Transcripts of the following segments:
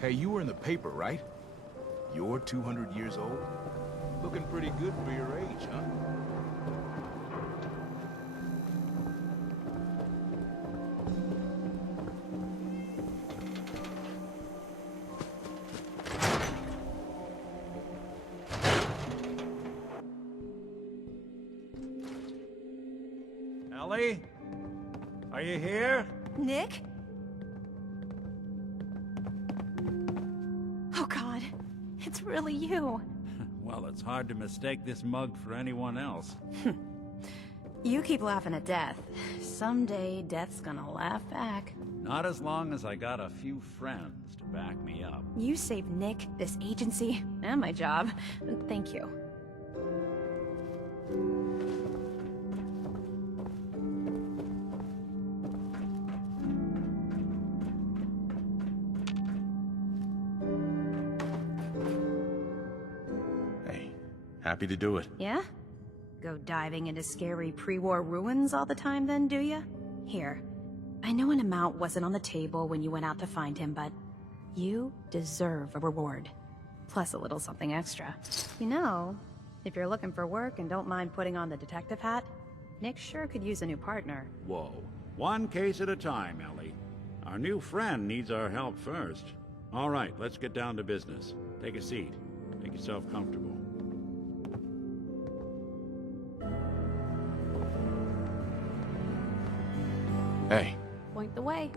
Hey, you were in the paper, right? You're 200 years old? Looking pretty good for your age, huh? Ellie? Are you here? Nick? Oh God, it's really you. Well, it's hard to mistake this mug for anyone else. You keep laughing at death. Someday, death's gonna laugh back. Not as long as I got a few friends to back me up. You saved Nick, this agency, and my job. Thank you. Hey, happy to do it. Yeah? Go diving into scary pre-war ruins all the time then, do ya? Here, I know an amount wasn't on the table when you went out to find him, but you deserve a reward. Plus a little something extra. You know, if you're looking for work and don't mind putting on the detective hat, Nick sure could use a new partner. Whoa. One case at a time, Ellie. Our new friend needs our help first. All right, let's get down to business. Take a seat. Make yourself comfortable. Hey, Point the way.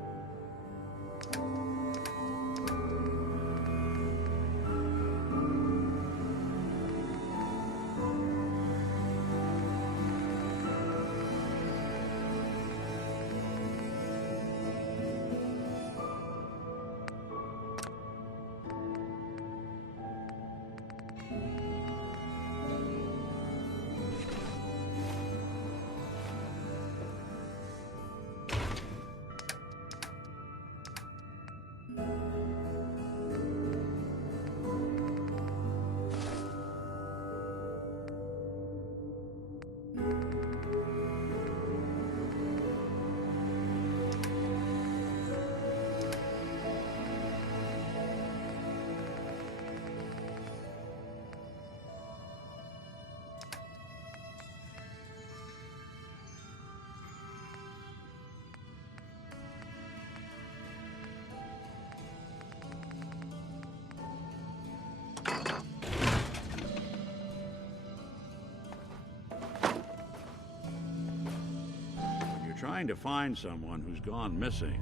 Trying to find someone who's gone missing.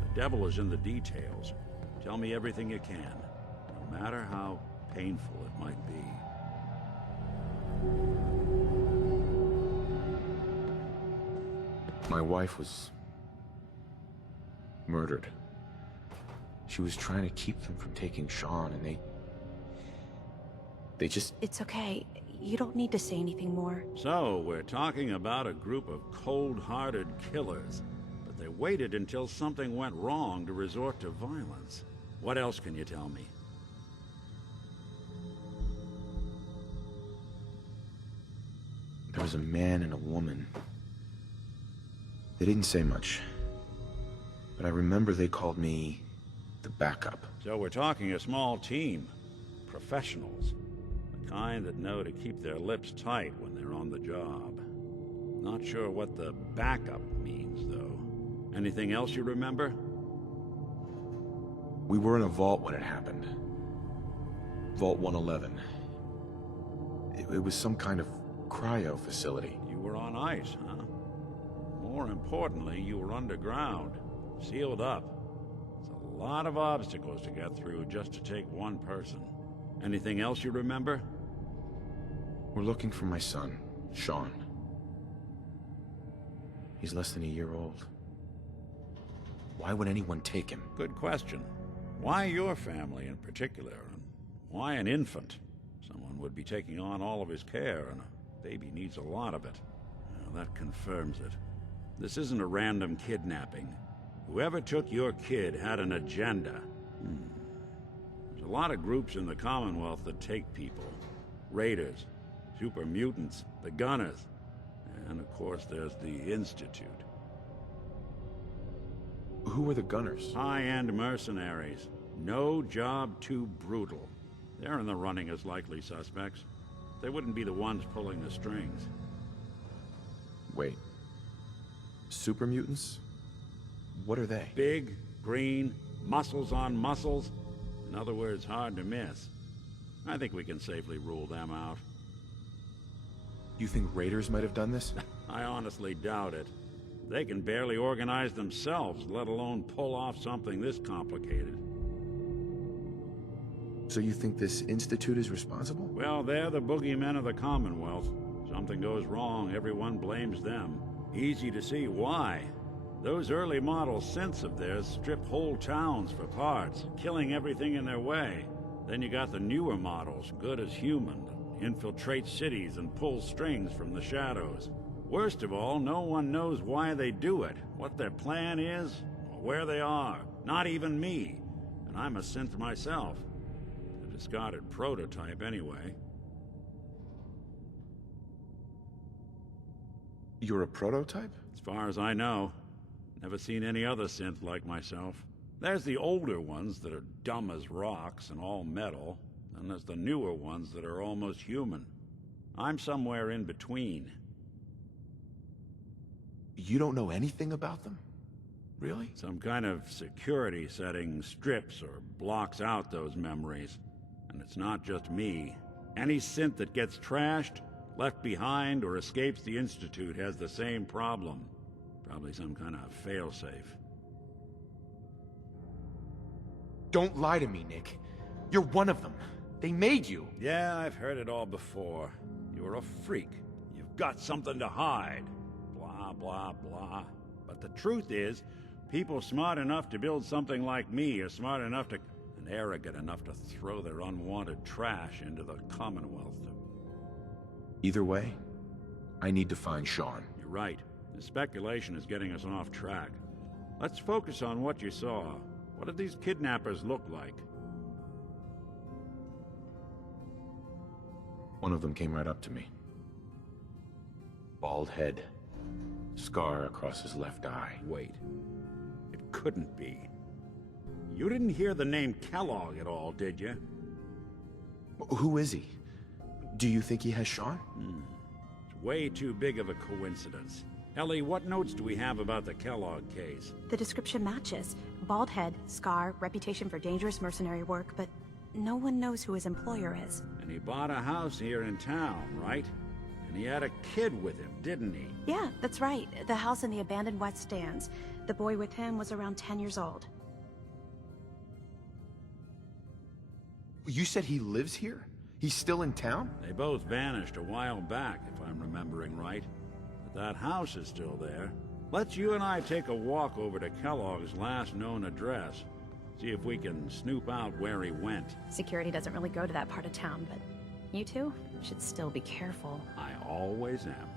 The devil is in the details. Tell me everything you can, no matter how painful it might be. my wife was murdered. She was trying to keep them from taking Sean, and they just... It's okay. You don't need to say anything more. So, we're talking about a group of cold-hearted killers, but they waited until something went wrong to resort to violence. What else can you tell me? There was a man and a woman. They didn't say much, but I remember they called me the backup. So we're talking a small team. Professionals. The kind that know to keep their lips tight when they're on the job. Not sure what the backup means, though. Anything else you remember? We were in a vault when it happened. Vault 111. It was some kind of cryo facility. You were on ice, huh? More importantly, you were underground, sealed up. It's a lot of obstacles to get through just to take one person. Anything else you remember? We're looking for my son, Sean. He's less than a year old. Why would anyone take him? Good question. Why your family in particular? And why an infant? Someone would be taking on all of his care, and a baby needs a lot of it. Well, that confirms it. This isn't a random kidnapping. Whoever took your kid had an agenda. There's a lot of groups in the Commonwealth that take people. Raiders, super mutants, the Gunners, and of course there's the Institute. Who were the Gunners? High-end mercenaries. No job too brutal. They're in the running as likely suspects. They wouldn't be the ones pulling the strings. Wait. Super mutants? What are they? Big, green, muscles on muscles. In other words, hard to miss. I think we can safely rule them out. You think raiders might have done this? I honestly doubt it. They can barely organize themselves, let alone pull off something this complicated. So you think this institute is responsible? Well, they're the boogeymen of the Commonwealth. Something goes wrong, everyone blames them. Easy to see why. Those early model synths of theirs strip whole towns for parts, killing everything in their way. Then you got the newer models, good as human, that infiltrate cities and pull strings from the shadows. Worst of all, no one knows why they do it, what their plan is, or where they are. Not even me. And I'm a synth myself. A discarded prototype, anyway. You're a prototype? As far as I know. Never seen any other synth like myself. There's the older ones that are dumb as rocks and all metal, and there's the newer ones that are almost human. I'm somewhere in between. You don't know anything about them? Really? Some kind of security setting strips or blocks out those memories. And it's not just me. Any synth that gets trashed, left behind, or escapes the Institute has the same problem. Probably some kind of failsafe. Don't lie to me, Nick. You're one of them. They made you. Yeah, I've heard it all before. You're a freak. You've got something to hide. Blah, blah, blah. But the truth is, people smart enough to build something like me are smart enough to... and arrogant enough to throw their unwanted trash into the Commonwealth. Either way, I need to find Sean. You're right. The speculation is getting us off track. Let's focus on what you saw. What did these kidnappers look like? One of them came right up to me. Bald head. Scar across his left eye. Wait. It couldn't be. You didn't hear the name Kellogg at all, did you? Who is he? Do you think he has Sean? It's way too big of a coincidence. Ellie, what notes do we have about the Kellogg case? The description matches. Bald head, scar, reputation for dangerous mercenary work, but no one knows who his employer is. And he bought a house here in town, right? And he had a kid with him, didn't he? Yeah, that's right. The house in the abandoned West Stands. The boy with him was around 10 years old. You said he lives here? He's still in town? They both vanished a while back, if I'm remembering right. But that house is still there. Let's you and I take a walk over to Kellogg's last known address. See if we can snoop out where he went. Security doesn't really go to that part of town, but you two should still be careful. I always am.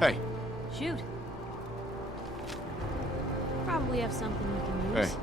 Hey, Shoot. Probably have something we can use. hey.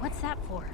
What's that for?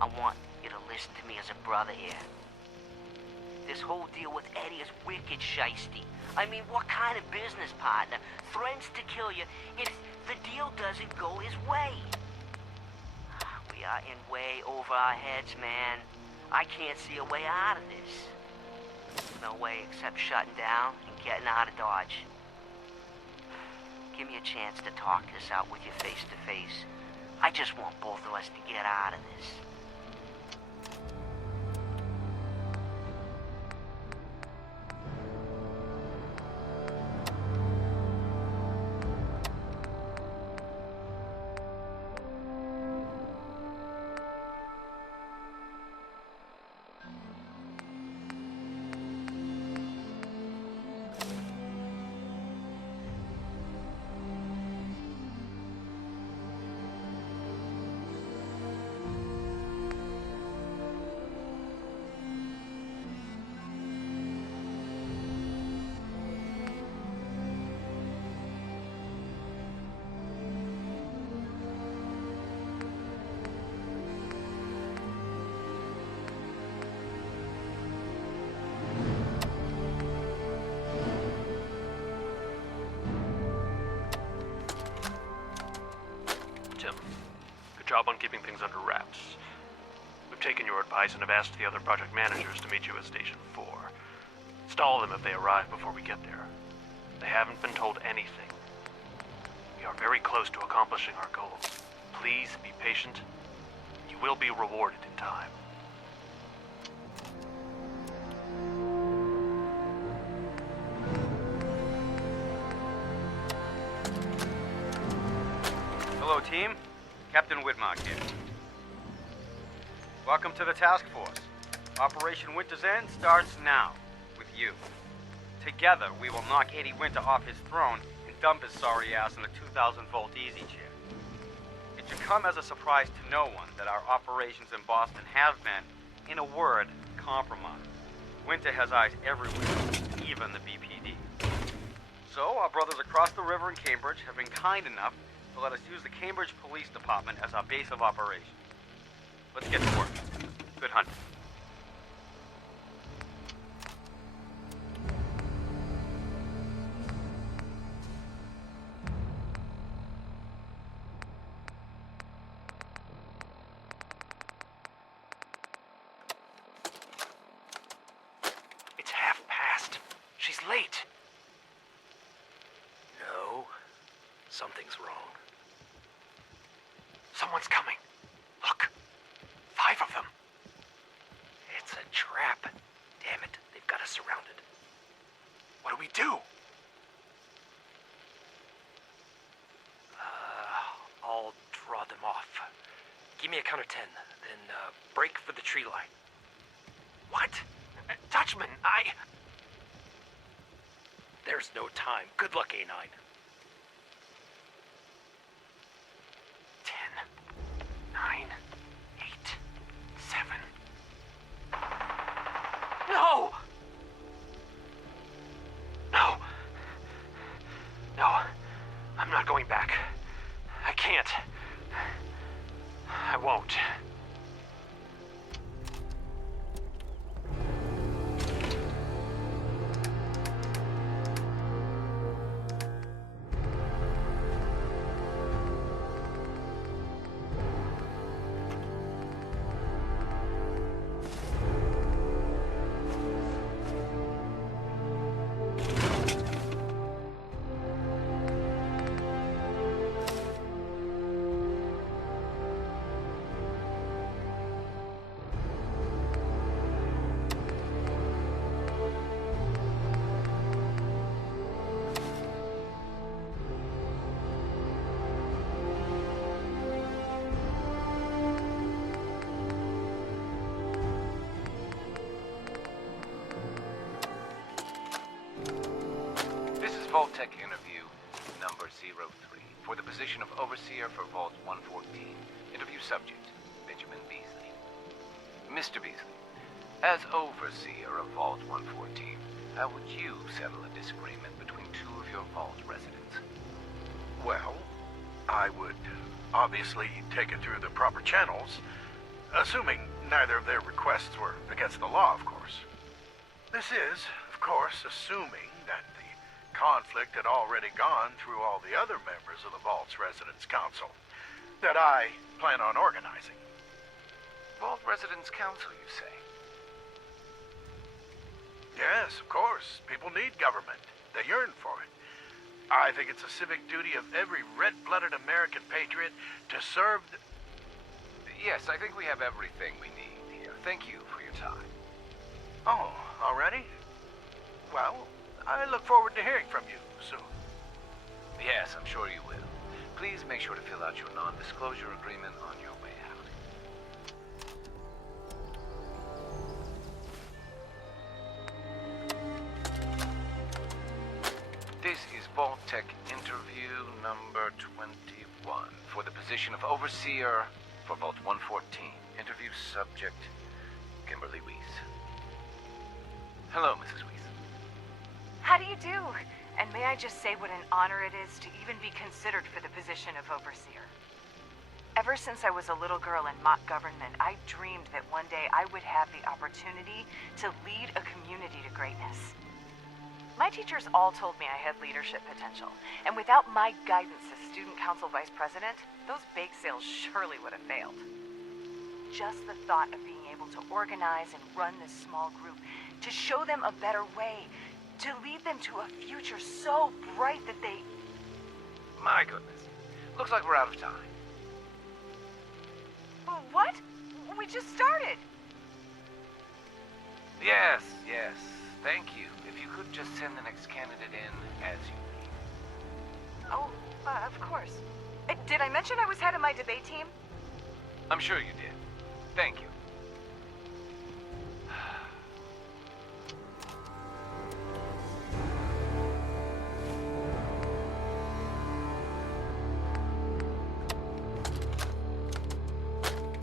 I want you to listen to me as a brother here. This whole deal with Eddie is wicked shiesty. I mean, what kind of business partner threatens to kill you if the deal doesn't go his way? We are in way over our heads, man. I can't see a way out of this. No way except shutting down and getting out of Dodge. Give me a chance to talk this out with you face to face. I just want both of us to get out of this. Job on keeping things under wraps. We've taken your advice and have asked the other project managers to meet you at Station 4. Stall them if they arrive before we get there. They haven't been told anything. We are very close to accomplishing our goals. Please be patient. You will be rewarded in time. Hello, team. Captain Whitmark here. Welcome to the task force. Operation Winter's End starts now, with you. Together, we will knock Eddie Winter off his throne and dump his sorry ass in the 2,000-volt easy chair. It should come as a surprise to no one that our operations in Boston have been, in a word, compromised. Winter has eyes everywhere, even the BPD. So, our brothers across the river in Cambridge have been kind enough to let us use the Cambridge Police Department as our base of operations. Let's get to work. Good hunting. It's past. She's late. No, something's wrong. Someone's coming. Look. 5 of them. It's a trap. Damn it, they've got us surrounded. What do we do? I'll draw them off. Give me a count of 10, then break for the tree line. What? Dutchman, There's no time. Good luck, A9. 10, 9, 8, 7. No! No! No. I'm not going back. I can't. I won't. Vault-Tec interview number 03 for the position of Overseer for Vault 114. Interview subject, Benjamin Beasley. Mr. Beasley, as Overseer of Vault 114, how would you settle a disagreement between two of your Vault residents? Well, I would obviously take it through the proper channels. Assuming neither of their requests were against the law, of course. This is, of course, assuming that the conflict had already gone through all the other members of the Vault's Residence Council that I plan on organizing. Vault Residence Council, you say? Yes, of course. People need government. They yearn for it. I think it's a civic duty of every red-blooded American patriot to serve the... Yes, I think we have everything we need here. Thank you for your time. Oh, already? Well, I look forward to hearing from you soon. Yes, I'm sure you will. Please make sure to fill out your non-disclosure agreement on your way out. This is Vault Tech interview number 21 for the position of Overseer for Vault 114. Interview subject, Kimberly Weiss. Hello, Mrs. Weiss. How do you do? And may I just say what an honor it is to even be considered for the position of Overseer. Ever since I was a little girl in mock government, I dreamed that one day I would have the opportunity to lead a community to greatness. My teachers all told me I had leadership potential, and without my guidance as student council vice president, those bake sales surely would have failed. Just the thought of being able to organize and run this small group, to show them a better way, to lead them to a future so bright that they... My goodness. Looks like we're out of time. What? We just started. Yes. Thank you. If you could just send the next candidate in as you leave. Oh, of course. Did I mention I was head of my debate team? I'm sure you did. Thank you.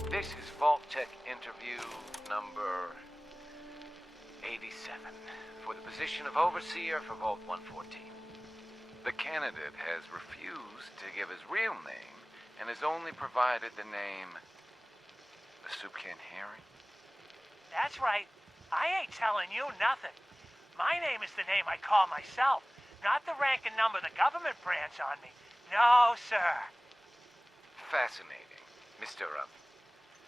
This is Vault Tech interview number 87 for the position of Overseer for Vault 114. The candidate has refused to give his real name and has only provided the name the Soup Can Harry. That's right. I ain't telling you nothing. My name is the name I call myself, not the rank and number the government brands on me. No, sir. Fascinating. Mr.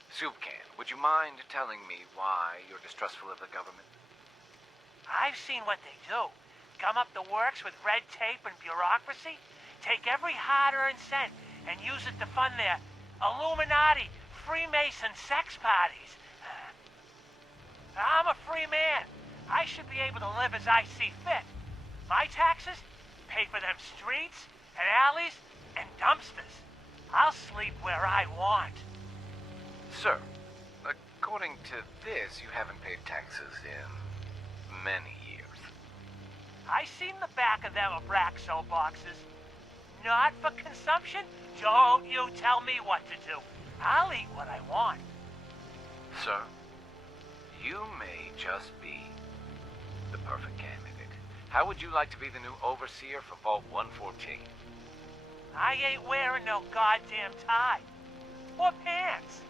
Soup Can, would you mind telling me why you're distrustful of the government? I've seen what they do. Gum up the works with red tape and bureaucracy, take every hard-earned cent and use it to fund their Illuminati, Freemason sex parties. I'm a free man. I should be able to live as I see fit. My taxes pay for them streets and alleys and dumpsters. I'll sleep where I want. Sir, according to this, you haven't paid taxes in many years. I seen the back of them Abraxo boxes. Not for consumption? Don't you tell me what to do. I'll eat what I want. Sir, you may just be the perfect candidate. How would you like to be the new Overseer for Vault 114? I ain't wearing no goddamn tie. Or pants.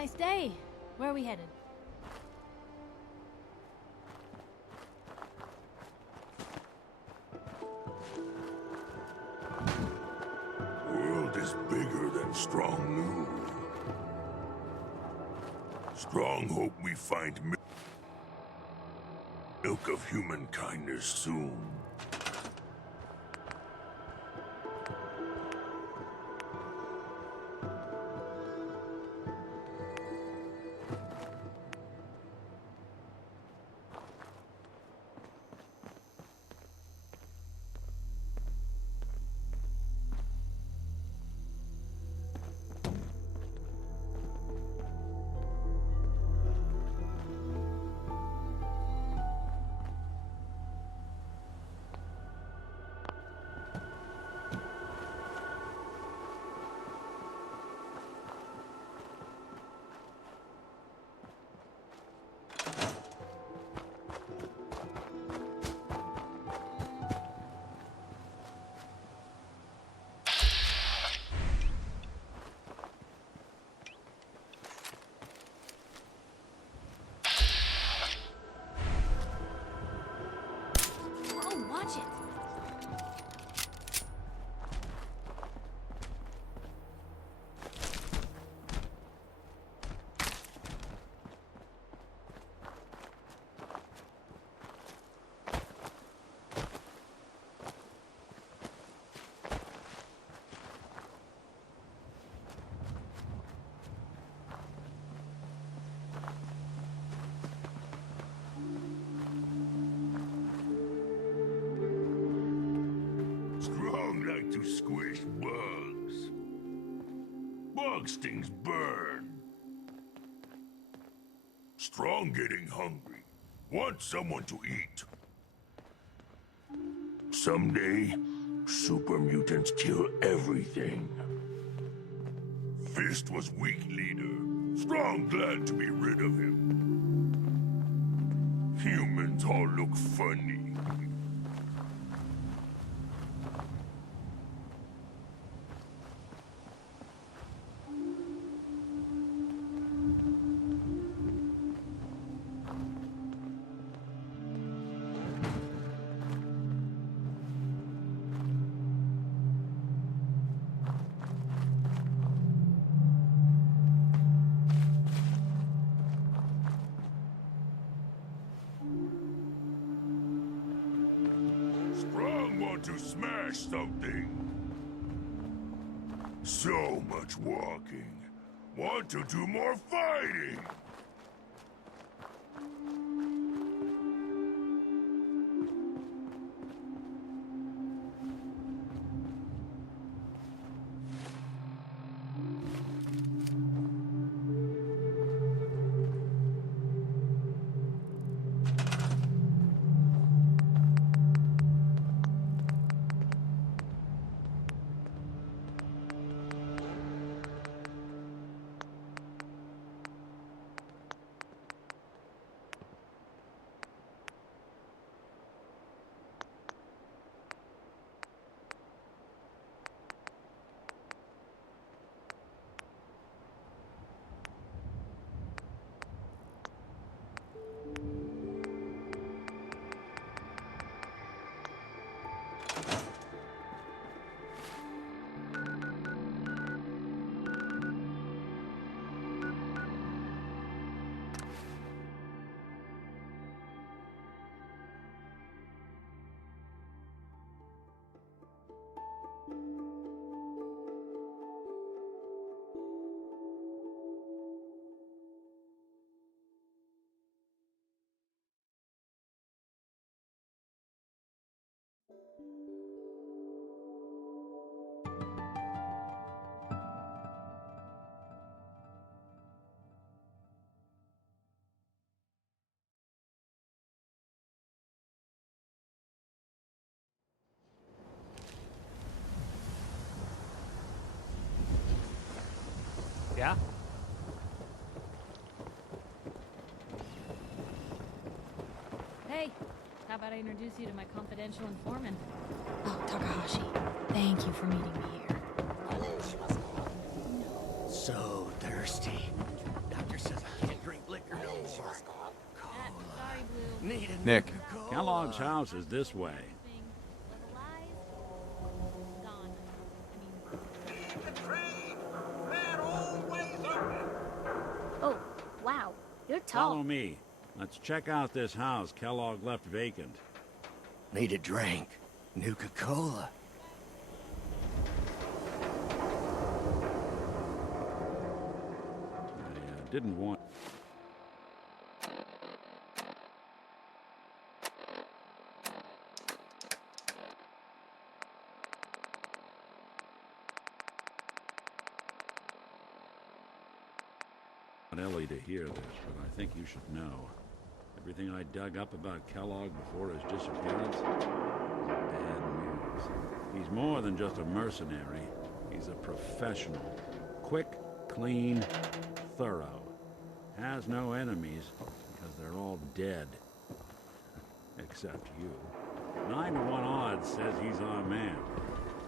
Nice day. Where are we headed? World is bigger than Strong knew. Strong hope we find milk of human kindness soon. Oh, watch it. Strong like to squish bugs. Bug stings burn. Strong getting hungry. Want someone to eat. Someday, super mutants kill everything. Fist was weak leader. Strong glad to be rid of him. Humans all look funny. Strong want to smash something. So much walking. Want to do more fighting. Yeah? Hey, how about I introduce you to my confidential informant? Oh, Takahashi, thank you for meeting me here. So thirsty. Nick. Kellogg's house is this way. Oh, wow. You're tall. Follow me. Let's check out this house Kellogg left vacant. Need a drink. Nuka-Cola. I didn't want... Ellie to hear this, but I think you should know. Everything I dug up about Kellogg before his disappearance is bad news. He's more than just a mercenary. He's a professional. Quick, clean, thorough. Has no enemies because they're all dead. Except you. 9 to 1 odds says he's our man.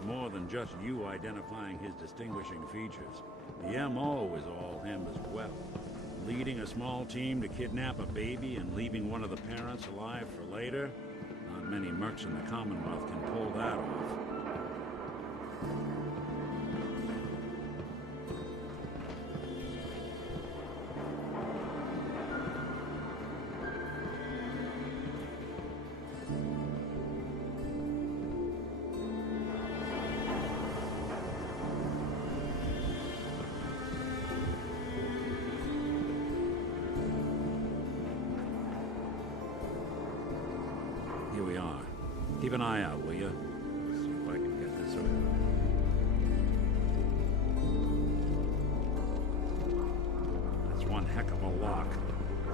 More than just you identifying his distinguishing features. The MO is all him as well. Leading a small team to kidnap a baby and leaving one of the parents alive for later? Not many mercs in the Commonwealth can pull that off. Here we are. Keep an eye out, will you? See if I can get this open. That's one heck of a lock.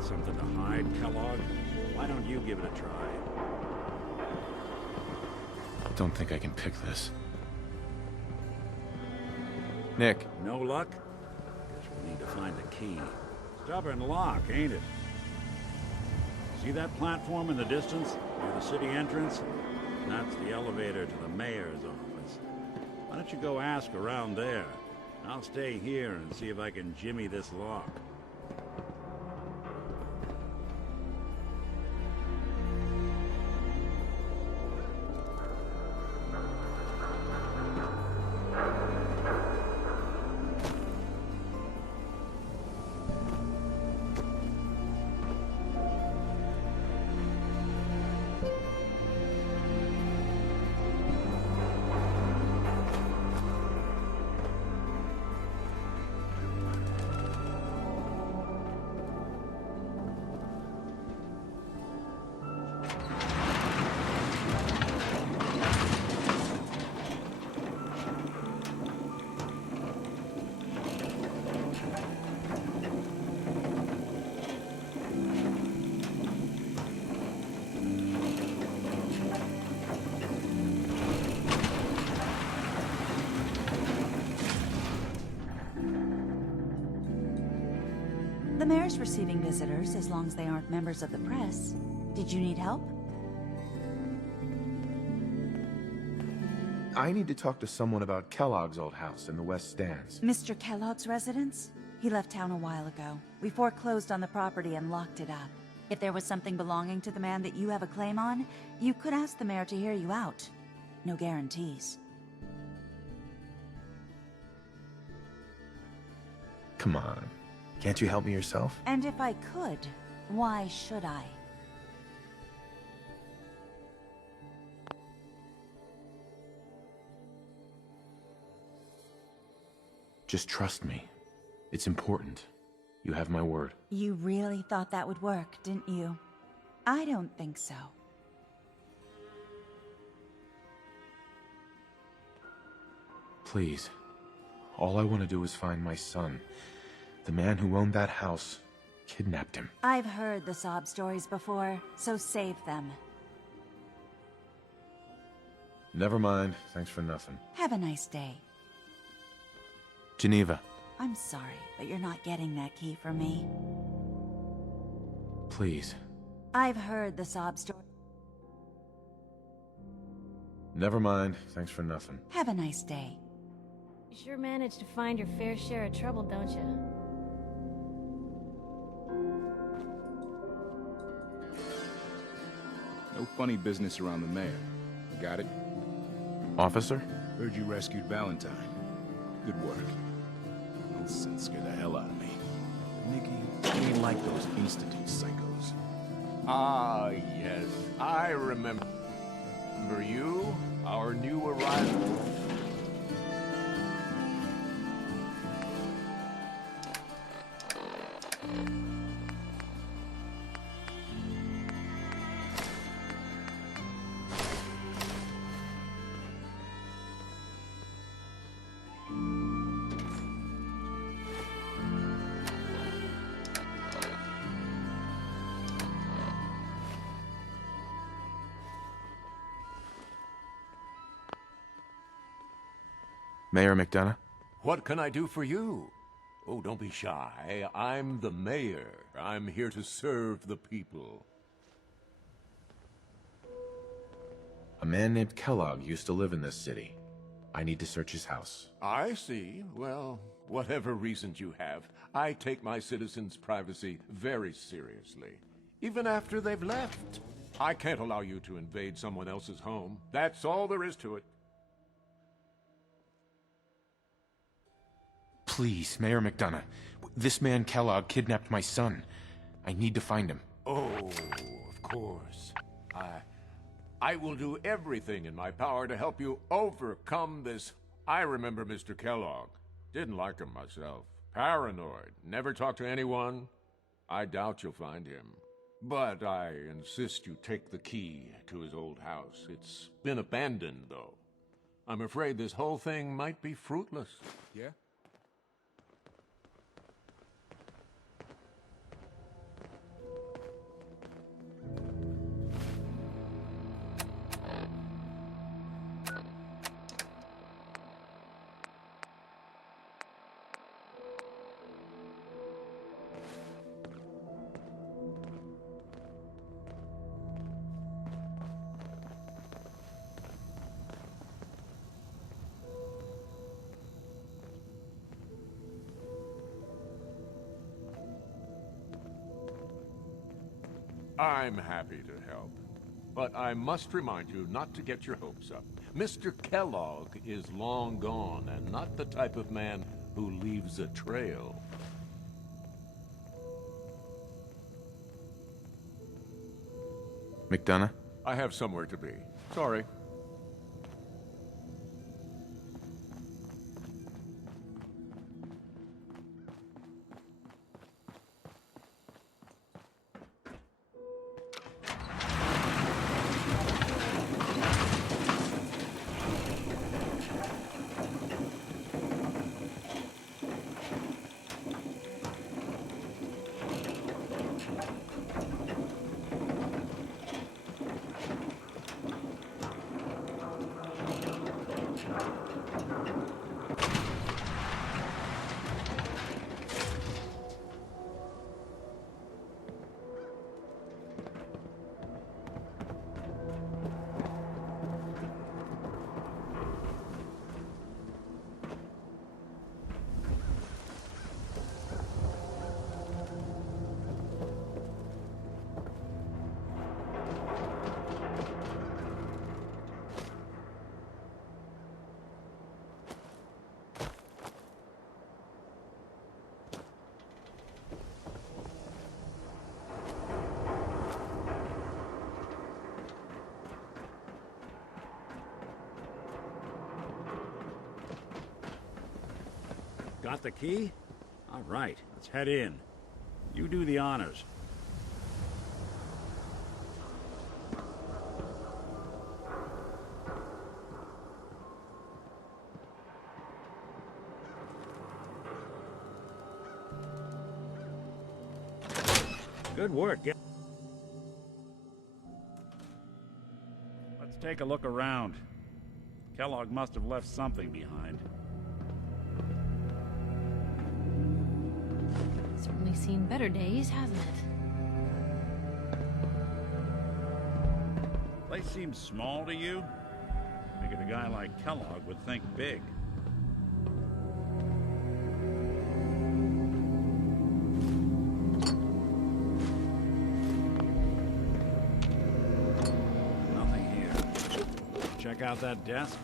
Something to hide, Kellogg? Why don't you give it a try? Don't think I can pick this. Nick. No luck? Guess we need to find the key. Stubborn lock, ain't it? See that platform in the distance, near the city entrance? That's the elevator to the mayor's office. Why don't you go ask around there? I'll stay here and see if I can jimmy this lock. The mayor's receiving visitors as long as they aren't members of the press. Did you need help? I need to talk to someone about Kellogg's old house in the West Stands. Mr. Kellogg's residence? He left town a while ago. We foreclosed on the property and locked it up. If there was something belonging to the man that you have a claim on, you could ask the mayor to hear you out. No guarantees. Come on. Can't you help me yourself? And if I could, why should I? Just trust me. It's important. You have my word. You really thought that would work, didn't you? I don't think so. Please. All I want to do is find my son. The man who owned that house kidnapped him. I've heard the sob stories before, so save them. Never mind. Thanks for nothing. Have a nice day. Geneva. I'm sorry, but you're not getting that key from me. Please. I've heard the sob story. Never mind. Thanks for nothing. Have a nice day. You sure manage to find your fair share of trouble, don't you? No funny business around the mayor. Got it? Officer? Heard you rescued Valentine. Good work. Those sins scare the hell out of me. Nikki, you ain't like those Institute psychos. Ah, yes. I remember you, our new arrival. Mayor McDonough? What can I do for you? Oh, don't be shy. I'm the mayor. I'm here to serve the people. A man named Kellogg used to live in this city. I need to search his house. I see. Well, whatever reasons you have, I take my citizens' privacy very seriously. Even after they've left. I can't allow you to invade someone else's home. That's all there is to it. Please, Mayor McDonough. This man Kellogg kidnapped my son. I need to find him. Oh, of course. I will do everything in my power to help you overcome this. I remember Mr. Kellogg. Didn't like him myself. Paranoid. Never talked to anyone. I doubt you'll find him. But I insist you take the key to his old house. It's been abandoned, though. I'm afraid this whole thing might be fruitless. Yeah? I'm happy to help. But I must remind you not to get your hopes up. Mr. Kellogg is long gone and not the type of man who leaves a trail. McDonough? I have somewhere to be. Sorry. Got the key? All right, let's head in. You do the honors. Good work. Let's take a look around. Kellogg must have left something behind. Certainly seen better days, hasn't it? Place seems small to you? Figured a guy like Kellogg would think big. check out that desk?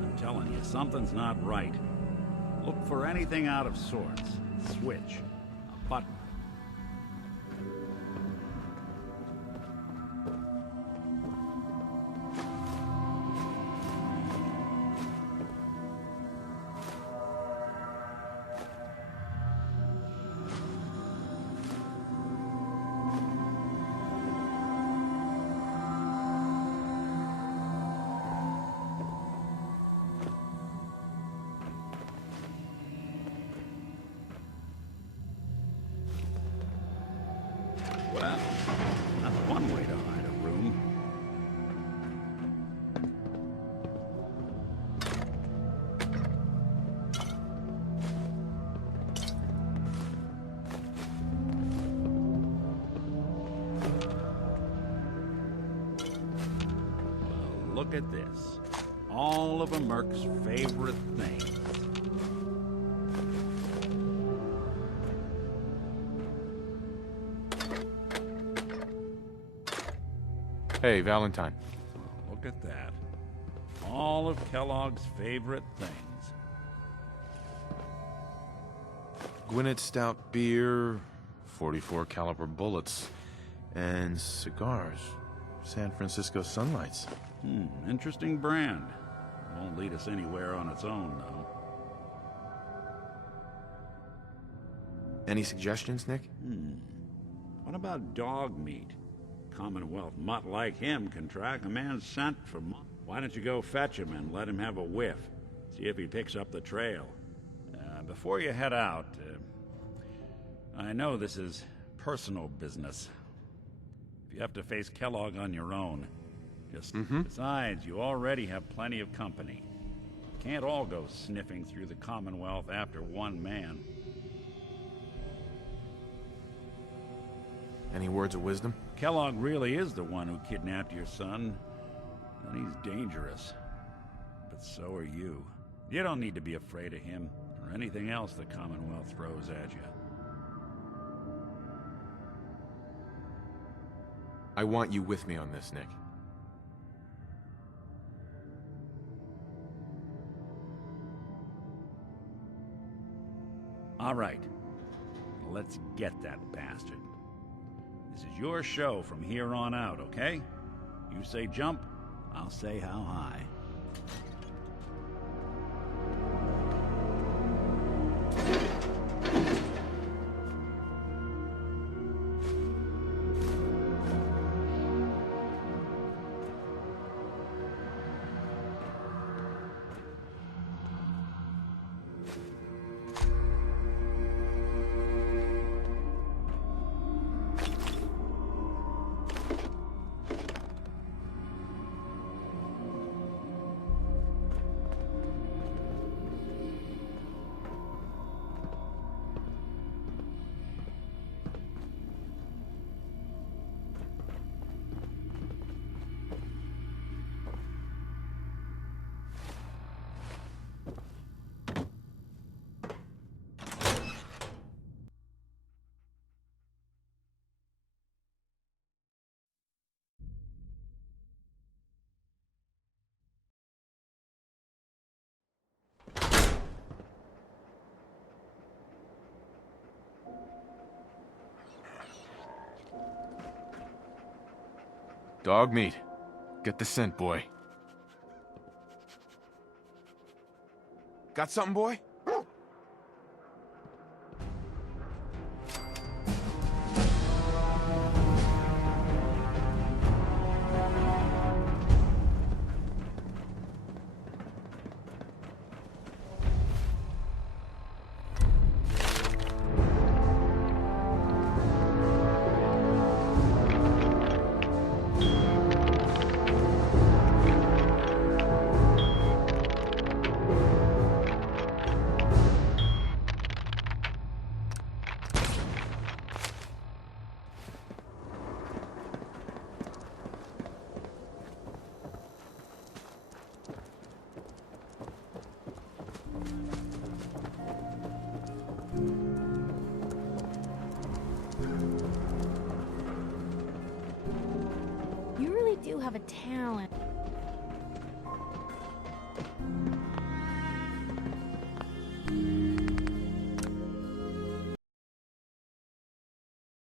I'm telling you, something's not right. Look for anything out of sorts. Switch. A button. Well, that's one way to hide a room. Well, look at this. All of a Merc's favorite things. Hey, Valentine. Look at that. All of Kellogg's favorite things. Gwinnett Stout beer, 44 caliber bullets, and cigars. San Francisco Sunlights. Interesting brand. Won't lead us anywhere on its own, though. Any suggestions, Nick? What about dog meat? Commonwealth mutt like him can track a man's scent for months. Why don't you go fetch him and let him have a whiff? See if he picks up the trail. Before you head out, I know this is personal business. If you have to face Kellogg on your own, besides, you already have plenty of company. Can't all go sniffing through the Commonwealth after one man. Any words of wisdom? Kellogg really is the one who kidnapped your son, and he's dangerous. But so are you. You don't need to be afraid of him, or anything else the Commonwealth throws at you. I want you with me on this, Nick. All right. Let's get that bastard. This is your show from here on out, okay? You say jump, I'll say how high. Dog meat. Get the scent, boy. Got something, boy? do have a talent.